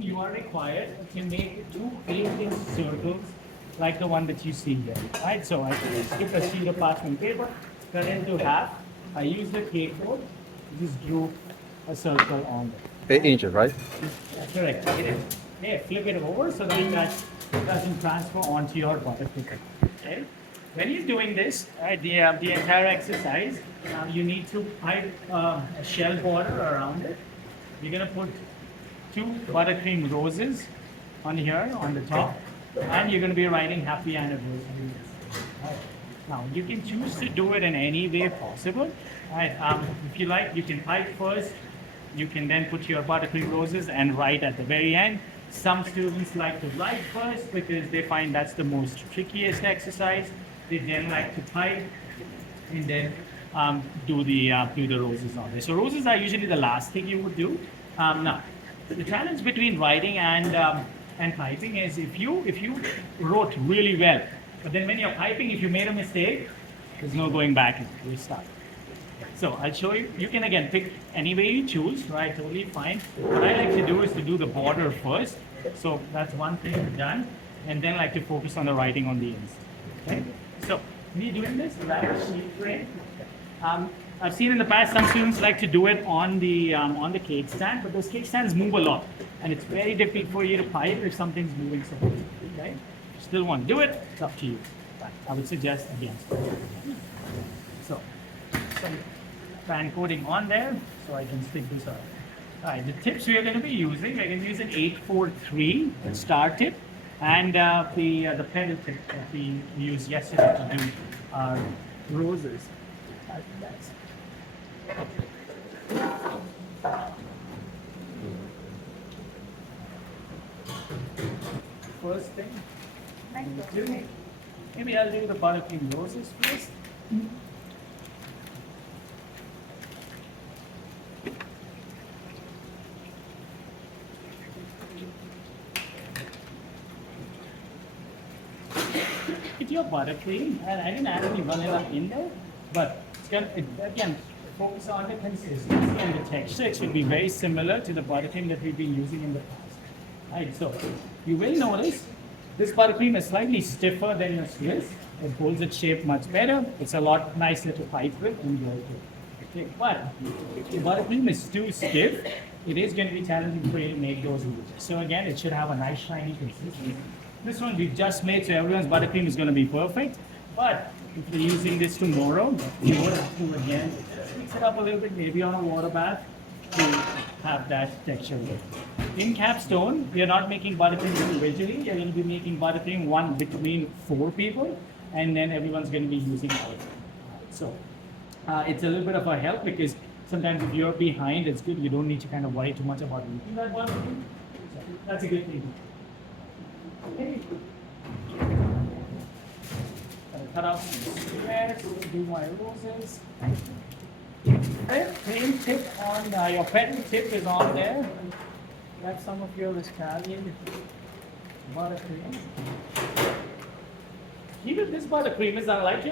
You are required to make two 8-inch circles like the one that you see here, right? So I skip a sheet of parchment paper, cut into half. I use the cake board, just drew a circle on it. 8 inches, right? That's correct. It is. Okay, flip it over so that doesn't transfer onto your butter cooker. Okay. When you're doing this, right, the entire exercise, you need to pipe a shell border around it. You're gonna put two buttercream roses on here on the top, and you're going to be writing happy anniversary. Right. Now you can choose to do it in any way possible. Right. If you like, you can pipe first. You can then put your buttercream roses and write at the very end. Some students like to write first because they find that's the most trickiest exercise. They then like to pipe and then do the roses on there. So roses are usually the last thing you would do. Now, the challenge between writing and typing is if you wrote really well, but then when you're typing, if you made a mistake, there's no going back and restart. So I'll show you. You can again pick any way you choose, right? Totally fine. What I like to do is to do the border first. So that's one thing done, and then I like to focus on the writing on the ends. Okay. So me doing this, that is sheet frame. I've seen in the past some students like to do it on the cake stand, but those cake stands move a lot, and it's very difficult for you to pipe if something's moving so much. Okay, still want to do it? It's up to you. But I would suggest against it. So some fan coating on there, so I can stick this up. All right, the tips we are going to be using, we're going to use an 843 star tip, and the pedal tip that we used yesterday to do roses. That's first thing. Maybe I'll do the buttercream roses first. It's your buttercream, and I didn't add any vanilla in there, but it's gonna again focus on the consistency and the texture. It should be very similar to the buttercream that we've been using in the past. Right, so you will notice this buttercream is slightly stiffer than your Swiss. It holds its shape much better. It's a lot nicer to pipe with and work with. Okay, but if the buttercream is too stiff, it is going to be challenging for you to make those ridges. So again, it should have a nice shiny consistency. This one we've just made, so everyone's buttercream is going to be perfect. But if you're using this tomorrow, you would have to again mix it up a little bit, maybe on a water bath to have that texture. In Capstone, we are not making buttercream individually. You're going to be making buttercream one between 4 people, and then everyone's going to be using buttercream. So it's a little bit of a help because sometimes if you're behind, it's good. You don't need to kind of worry too much about making that buttercream. So that's a good thing. Okay. Cut out some squares, do my roses. Okay, same tip on your pedal tip is on there. Have some of your Italian buttercream. Even this buttercream is unlike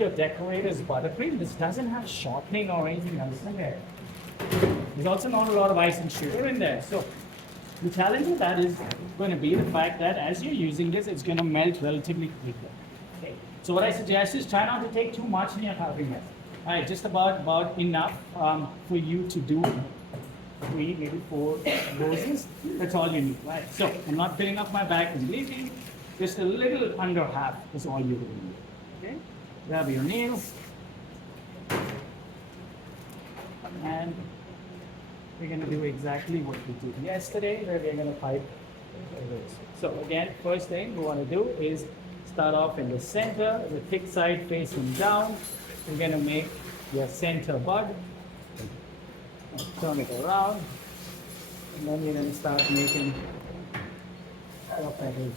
your decorator's buttercream. This doesn't have shortening or anything else in there. There's also not a lot of ice and sugar in there. So the challenge with that is going to be the fact that as you're using this, it's going to melt relatively quickly. Okay. So what I suggest is try not to take too much in your carving method. All right, just about enough for you to do 3, maybe 4 roses. That's all you need, right? So I'm not filling up my bag completely. Just a little under half is all you really need. Okay. Grab your nails. And we're going to do exactly what we did yesterday, where we're going to pipe this. So again, first thing we want to do is start off in the center, the thick side facing down. We're going to make your center bud. Turn it around, and then we're going to start making your petals.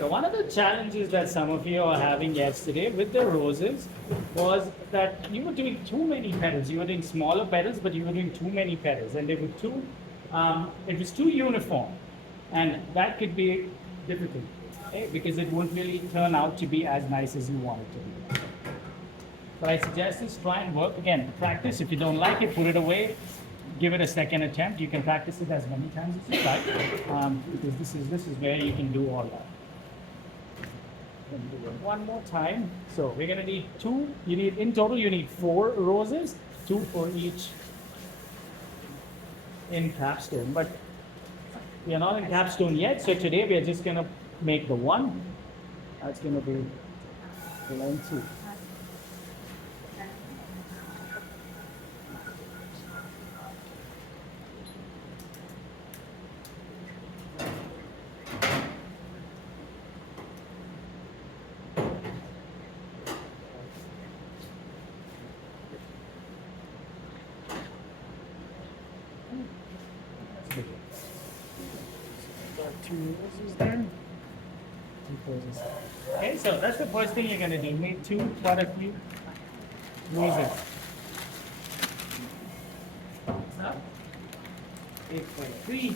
So one of the challenges that some of you are having yesterday with the roses was that you were doing too many petals. You were doing smaller petals, but you were doing too many petals, and they were too. It was too uniform, and that could be difficult, okay? Because it won't really turn out to be as nice as you want it to be. But I suggest is try and work again. Practice. If you don't like it, put it away. Give it a second attempt. You can practice it as many times as you like, because this is where you can do all that. Do it one more time. So we're gonna need two. You need in total. You need 4 roses, 2 for each in Capstone. But we are not in Capstone yet. So today we are just gonna make the one. That's gonna be line 2. Got 2 roses there. 2 roses. Okay, so that's the first thing you're gonna do. Make 2 butterfly roses. Up. 8.3.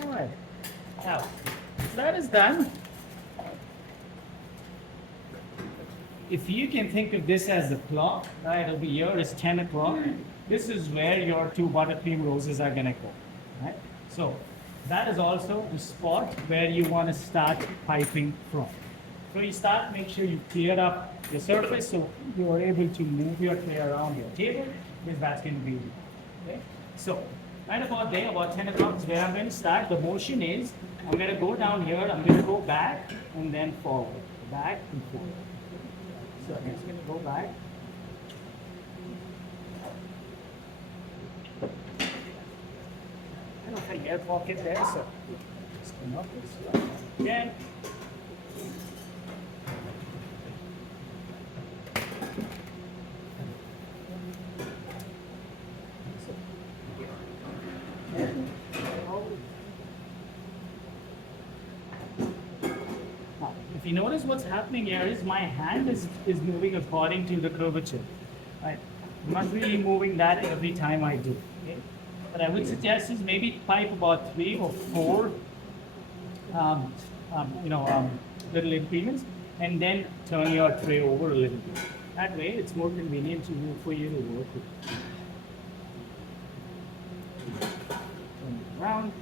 Alright. Now, that is done. If you can think of this as the clock, right, over here is 10 o'clock. This is where your 2 buttercream roses are gonna go. Right? So that is also the spot where you want to start piping from. So you start, make sure you clear up the surface so you are able to move your tray around your table, because that's going to be okay. So right about there, about 10 o'clock is where I'm going to start. The motion is I'm going to go down here, I'm going to go back and then forward, back and forward. So I'm just going to go back. I don't think air pocket there, so just come up this way. Again. Now, if you notice what's happening here is my hand is moving according to the curvature. Right? I'm not really moving that every time I do. Okay? What I would suggest is maybe pipe about 3 or 4 little increments, and then turn your tray over a little bit. That way it's more convenient for you to work with. Turn it around.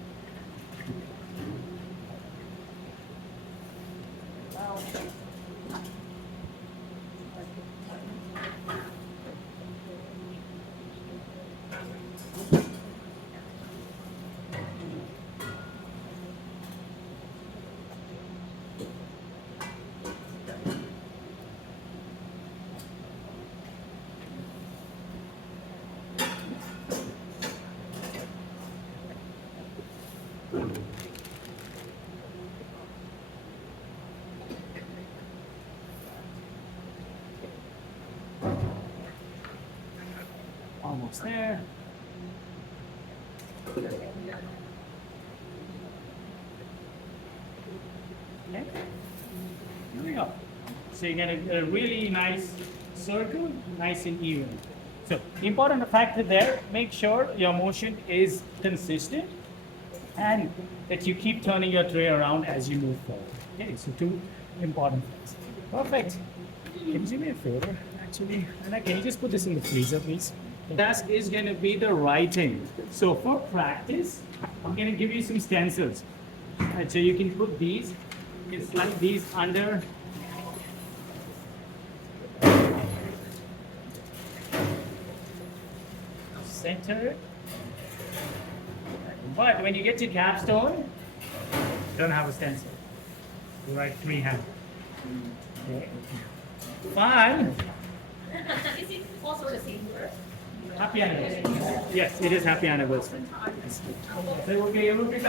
Almost there. Okay. Here we go. So you get a really nice circle, nice and even. So important factor there, make sure your motion is consistent and that you keep turning your tray around as you move forward. Okay, so 2 important things. Perfect. Can you do me a favor, actually? Anna, can you just put this in the freezer, please? The task is going to be the writing. So for practice, I'm going to give you some stencils. Right, so you can put these, you can slide these under. Center it. But when you get to Capstone, you don't have a stencil. You write freehand. Okay. Fun. Is it also the same word? Happy anniversary. Yes, it is happy anniversary. So, okay, you will be back.